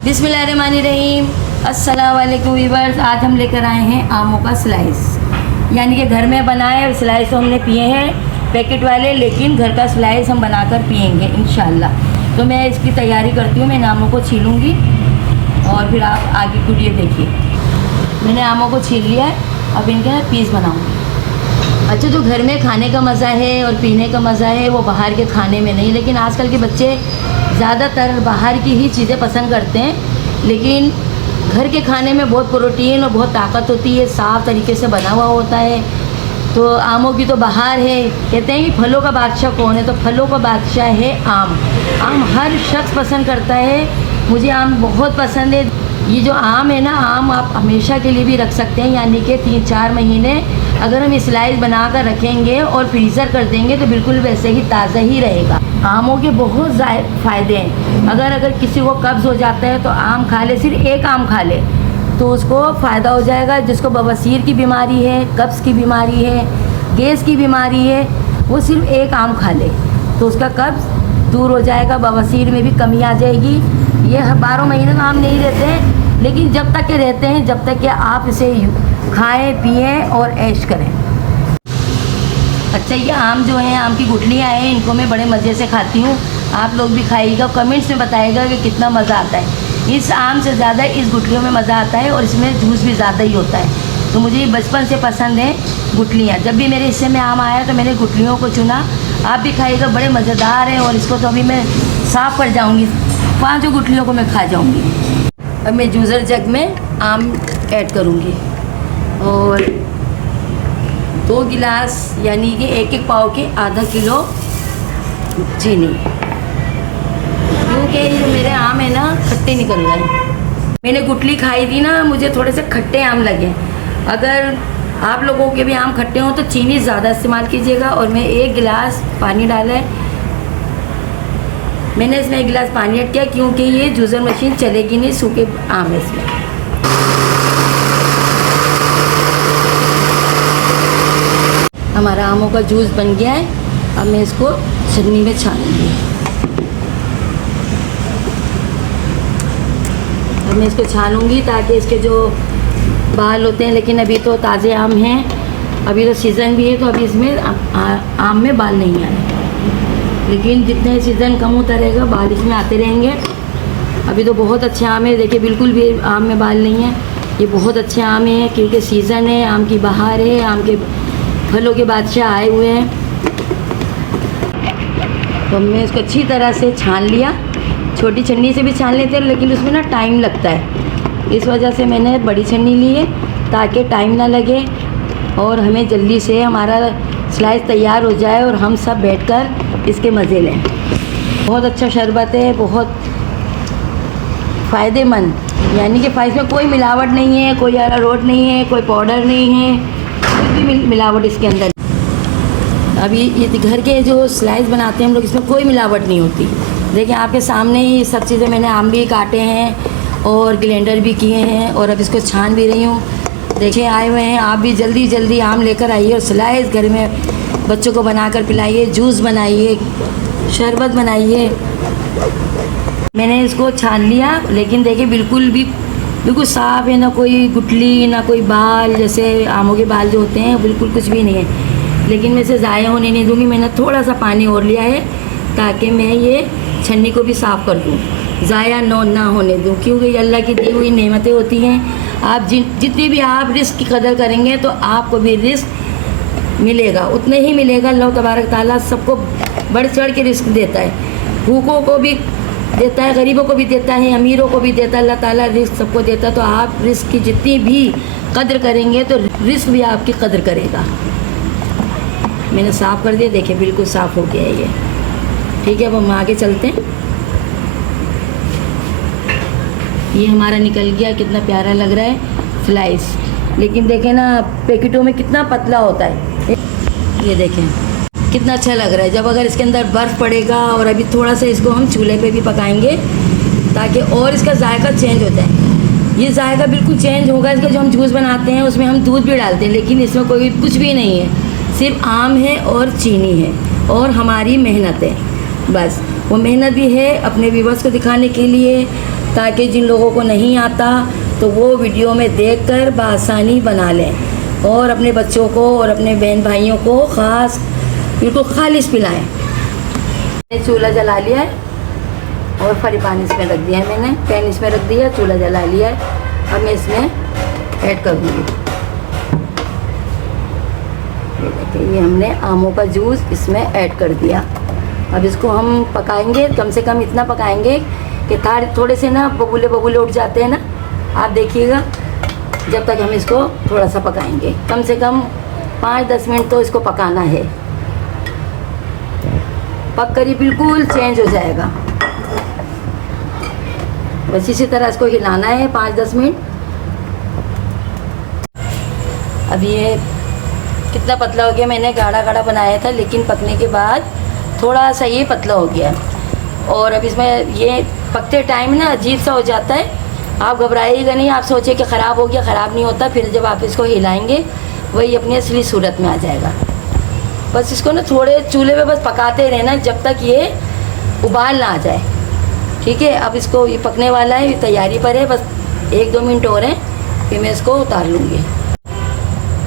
बिस्मिल्लाहिर्रहमानिर्रहीम। अस्सलाम वालेकुम वीवर्स। आज हम लेकर आए हैं आमों का स्लाइस, यानी कि घर में बनाए स्लाइस तो हमने पिए हैं पैकेट वाले, लेकिन घर का स्लाइस हम बनाकर पिएंगे इंशाल्लाह। तो मैं इसकी तैयारी करती हूँ। मैं आमों को छीलूँगी और फिर आप आगे वीडियो देखिए। मैंने आमों को छील लिया है, अब इनके पीस बनाऊँगी। अच्छा, जो घर में खाने का मज़ा है और पीने का मज़ा है वो बाहर के खाने में नहीं। लेकिन आजकल के बच्चे ज़्यादातर बाहर की ही चीज़ें पसंद करते हैं, लेकिन घर के खाने में बहुत प्रोटीन और बहुत ताकत होती है, साफ़ तरीके से बना हुआ होता है। तो आमों की तो बाहर है। कहते हैं कि फलों का बादशाह कौन है, तो फलों का बादशाह है आम। आम हर शख्स पसंद करता है। मुझे आम बहुत पसंद है। ये जो आम है ना, आम आप हमेशा के लिए भी रख सकते हैं, यानी कि 3-4 महीने अगर हम स्लाइस बना कर रखेंगे और फ्रीज़र कर देंगे तो बिल्कुल वैसे ही ताज़ा ही रहेगा। आमों के बहुत फ़ायदे हैं। अगर किसी को कब्ज़ हो जाता है तो आम खा ले, सिर्फ एक आम खा ले तो उसको फ़ायदा हो जाएगा। जिसको बवासीर की बीमारी है, कब्ज़ की बीमारी है, गैस की बीमारी है, वो सिर्फ एक आम खा ले तो उसका कब्ज़ दूर हो जाएगा, बवासीर में भी कमी आ जाएगी। ये 12 महीने तो आम नहीं रहते हैं, लेकिन जब तक के रहते हैं, जब तक कि आप इसे खाएं पिएं और ऐश करें। अच्छा, ये आम जो है, आम की गुठलियाँ हैं, इनको मैं बड़े मज़े से खाती हूँ। आप लोग भी खाइएगा, कमेंट्स में बताइएगा कि कितना मज़ा आता है। इस आम से ज़्यादा इस गुठलियों में मज़ा आता है और इसमें जूस भी ज़्यादा ही होता है। तो मुझे ये बचपन से पसंद है गुठलियाँ। जब भी मेरे हिस्से में आम आया तो मैंने गुठलियों को चुना। आप भी खाइएगा, बड़े मज़ेदार हैं। और इसको तो अभी मैं साफ़ कर जाऊँगी, 5 गुठलियों को मैं खा जाऊँगी। अब मैं जूसर जग में आम ऐड करूँगी और 2 गिलास यानी कि 1-1 पाव के आधा किलो चीनी, क्योंकि ये मेरे आम है ना खट्टे निकल गए। मैंने गुठली खाई थी ना, मुझे थोड़े से खट्टे आम लगे। अगर आप लोगों के भी आम खट्टे हों तो चीनी ज़्यादा इस्तेमाल कीजिएगा। और मैं 1 गिलास पानी डाला है। मैंने इसमें 1 गिलास पानी ऐड किया क्योंकि ये जूसर मशीन चलेगी नहीं, सूखे आम है इसमें। हमारा आमों का जूस बन गया है। अब मैं इसको छन्नी में छानूंगी। अब मैं इसको छानूंगी ताकि इसके जो बाल होते हैं, लेकिन अभी तो ताज़े आम हैं, अभी तो सीज़न भी है, तो अभी इसमें आम में बाल नहीं आए। लेकिन जितने सीज़न कम होता रहेगा बाल इसमें आते रहेंगे। अभी तो बहुत अच्छे आम है, देखिए बिल्कुल भी आम में बाल नहीं है। ये बहुत अच्छे आम हैं क्योंकि सीज़न है, आम की बहार है, आम के फलों के बादशाह आए हुए हैं। तो हमने इसको अच्छी तरह से छान लिया। छोटी छन्नी से भी छान लेते हैं, लेकिन उसमें ना टाइम लगता है, इस वजह से मैंने बड़ी छन्नी ली है ताकि टाइम ना लगे और हमें जल्दी से हमारा स्लाइस तैयार हो जाए और हम सब बैठकर इसके मज़े लें। बहुत अच्छा शरबत है, बहुत फ़ायदेमंद, यानी कि इसमें कोई मिलावट नहीं है, कोई अरारोट नहीं है, कोई पाउडर नहीं है, कोई भी मिलावट इसके अंदर। अभी ये घर के जो स्लाइस बनाते हैं हम लोग, इसमें कोई मिलावट नहीं होती। देखिए आपके सामने ही सब चीज़ें, मैंने आम भी काटे हैं और ग्लेंडर भी किए हैं और अब इसको छान भी रही हूँ। देखिए आए हुए हैं, आप भी जल्दी जल्दी आम लेकर आइए और स्लाइस घर में बच्चों को बनाकर पिलाइए, जूस बनाइए, शरबत बनाइए। मैंने इसको छान लिया, लेकिन देखिए बिल्कुल साफ़ है, ना कोई गुठली ना कोई बाल, जैसे आमों के बाल जो होते हैं, बिल्कुल कुछ भी नहीं है। लेकिन मैं इसे ज़ाया होने नहीं दूँगी। मैंने थोड़ा सा पानी और लिया है ताकि मैं ये छन्नी को भी साफ़ कर दूँ, ज़ाया ना होने दूँ, क्योंकि ये अल्लाह की दी हुई नेमतें होती हैं। आप जितनी भी आप रिस्क की कदर करेंगे तो आपको भी रिस्क मिलेगा, उतने ही मिलेगा। अल्लाह तबारक ताला सबको बढ़ चढ़ के रिस्क देता है, भूखों को भी देता है, गरीबों को भी देता है, अमीरों को भी देता है। अल्लाह ताला रिस्क सबको देता है। तो आप रिस्क की जितनी भी कदर करेंगे तो रिस्क भी आपकी कदर करेगा। मैंने साफ़ कर दिया, देखिए बिल्कुल साफ़ हो गया है ये। ठीक है, अब हम आगे चलते हैं। ये हमारा निकल गया, कितना प्यारा लग रहा है स्लाइस। लेकिन देखें ना, पैकेटों में कितना पतला होता है। ये देखें कितना अच्छा लग रहा है। जब अगर इसके अंदर बर्फ़ पड़ेगा, और अभी थोड़ा सा इसको हम चूल्हे पे भी पकाएंगे ताकि और इसका जायका चेंज हो जाए। ये जायका बिल्कुल चेंज होगा। इसका जो हम जूस बनाते हैं उसमें हम दूध भी डालते हैं, लेकिन इसमें कोई कुछ भी नहीं है, सिर्फ आम है और चीनी है और हमारी मेहनत है। बस वो मेहनत भी है अपने व्यूवर्स को दिखाने के लिए, ताकि जिन लोगों को नहीं आता तो वो वीडियो में देखकर बआसानी बना लें और अपने बच्चों को और अपने बहन भाइयों को ख़ास बिल्कुल खालिश पिलाएं। चूल्हा जला लिया है और फ्राई पानी इसमें रख दिया है, मैंने पैन इसमें रख दिया, चूल्हा जला लिया है। अब मैं इसमें ऐड कर दूँगी। ये देखिए, ये हमने आमों का जूस इसमें ऐड कर दिया। अब इसको हम पकाएंगे, कम से कम इतना पकाएंगे कि थोड़े से ना बबूले बबूले उठ जाते हैं ना, आप देखिएगा। जब तक हम इसको थोड़ा सा पकाएंगे, कम से कम 5-10 मिनट तो इसको पकाना है। पक कर ही बिल्कुल चेंज हो जाएगा। बस इसी तरह इसको हिलाना है 5-10 मिनट। अब ये कितना पतला हो गया, मैंने गाढ़ा गाढ़ा बनाया था, लेकिन पकने के बाद थोड़ा सा ये पतला हो गया। और अब इसमें ये पकते टाइम ना अजीब सा हो जाता है। आप घबराइएगा नहीं, आप सोचिए कि ख़राब हो गया, ख़राब नहीं होता। फिर जब आप इसको हिलाएंगे वही अपनी असली सूरत में आ जाएगा। बस इसको ना थोड़े चूल्हे पे बस पकाते रहना जब तक ये उबाल ना आ जाए, ठीक है। अब इसको ये पकने वाला है, ये तैयारी पर है, बस 1-2 मिनट और हैं, फिर मैं इसको उतार लूँगी।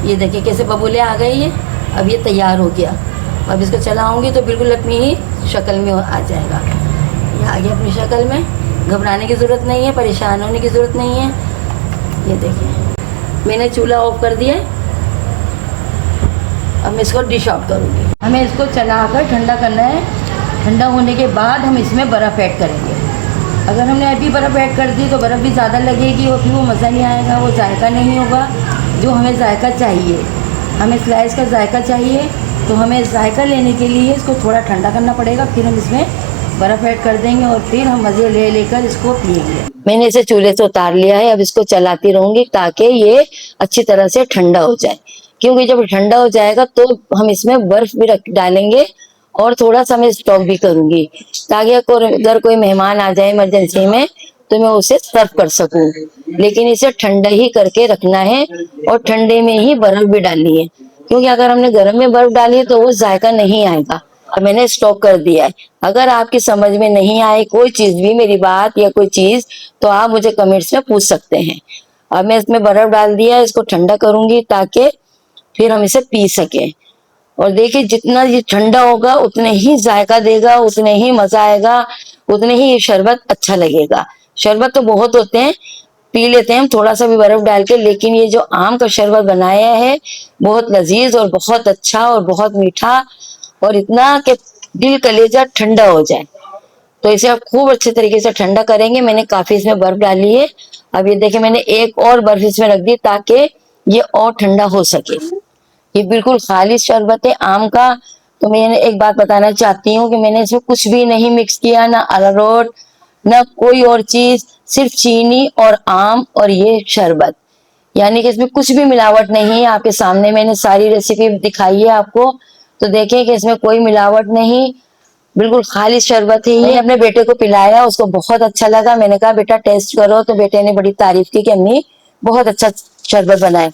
ये देखिए कैसे बबूले आ गए ये। अब ये तैयार हो गया। अब इसको चलाऊँगी तो बिल्कुल अपनी ही शक्ल में आ जाएगा। ये आ गया अपनी शक्ल में। घबराने की ज़रूरत नहीं है, परेशान होने की ज़रूरत नहीं है। ये देखिए, मैंने चूल्हा ऑफ कर दिया है। अब मैं इसको डिश आउट करूँगी। हमें इसको चलाकर ठंडा करना है। ठंडा होने के बाद हम इसमें बर्फ़ ऐड करेंगे। अगर हमने अभी बर्फ़ ऐड कर दी तो बर्फ़ भी ज़्यादा लगेगी और फिर वो मज़ा नहीं आएगा, वो जायका नहीं होगा जो हमें जायका चाहिए। हमें स्लाइस का जायका चाहिए, तो हमें जायका लेने के लिए इसको थोड़ा ठंडा करना पड़ेगा। फिर हम इसमें बर्फ़ ऐड कर देंगे और फिर हम मज़े ले लेकर इसको पिएंगे। मैंने इसे चूल्हे से उतार लिया है। अब इसको चलाती रहूँगी ताकि ये अच्छी तरह से ठंडा हो जाए, क्योंकि जब ठंडा हो जाएगा तो हम इसमें बर्फ़ भी रख डालेंगे और थोड़ा सा मैं स्टॉक भी करूँगी, ताकि अगर कोई मेहमान आ जाए इमरजेंसी में तो मैं उसे सर्व कर सकूँ। लेकिन इसे ठंडा ही करके रखना है और ठंडे में ही बर्फ़ भी डालनी है, क्योंकि अगर हमने गर्म में बर्फ़ डाली है तो वो जायका नहीं आएगा। अब मैंने स्टॉक कर दिया है। अगर आपकी समझ में नहीं आए कोई चीज भी, मेरी बात या कोई चीज, तो आप मुझे कमेंट्स में पूछ सकते हैं। अब मैं इसमें बर्फ डाल दिया है, इसको ठंडा करूंगी ताकि फिर हम इसे पी सके। और देखिए, जितना ये ठंडा होगा उतने ही जायका देगा, उतने ही मजा आएगा, उतने ही ये शरबत अच्छा लगेगा। शरबत तो बहुत होते हैं, पी लेते हैं हम थोड़ा सा भी बर्फ डाल के, लेकिन ये जो आम का शरबत बनाया है बहुत लजीज और बहुत अच्छा और बहुत मीठा और इतना कि दिल कलेजा ठंडा हो जाए। तो इसे आप खूब अच्छे तरीके से ठंडा करेंगे। मैंने काफी इसमें बर्फ डाली है। अब ये देखिए, मैंने एक और बर्फ इसमें रख दी ताकि ये और ठंडा हो सके। ये बिल्कुल खालिश शरबत है आम का। तो मैंने एक बात बताना चाहती हूँ कि मैंने इसमें कुछ भी नहीं मिक्स किया, ना अरारोट ना कोई और चीज, सिर्फ चीनी और आम और ये शरबत, यानी कि इसमें कुछ भी मिलावट नहीं है। आपके सामने मैंने सारी रेसिपी दिखाई है आपको, तो देखें कि इसमें कोई मिलावट नहीं, बिल्कुल खालिश शरबत है। ये अपने बेटे को पिलाया, उसको बहुत अच्छा लगा। मैंने कहा बेटा टेस्ट करो, तो बेटे ने बड़ी तारीफ की कि अम्मी बहुत अच्छा शरबत बनाए।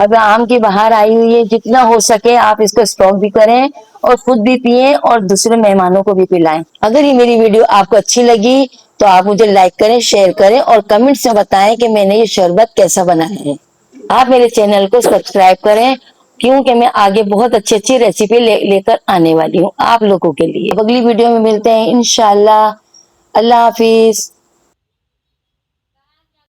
अब आम की बहार आई हुई है, जितना हो सके आप इसको स्टॉक भी करें और खुद भी पिएं और दूसरे मेहमानों को भी पिलाएं। अगर ये मेरी वीडियो आपको अच्छी लगी तो आप मुझे लाइक करें, शेयर करें और कमेंट्स में बताएं कि मैंने ये शरबत कैसा बनाया है। आप मेरे चैनल को सब्सक्राइब करें, क्योंकि मैं आगे बहुत अच्छी अच्छी रेसिपी लेकर आने वाली हूँ आप लोगों के लिए। अगली वीडियो में मिलते हैं इंशाल्लाह। अल्लाह हाफिज।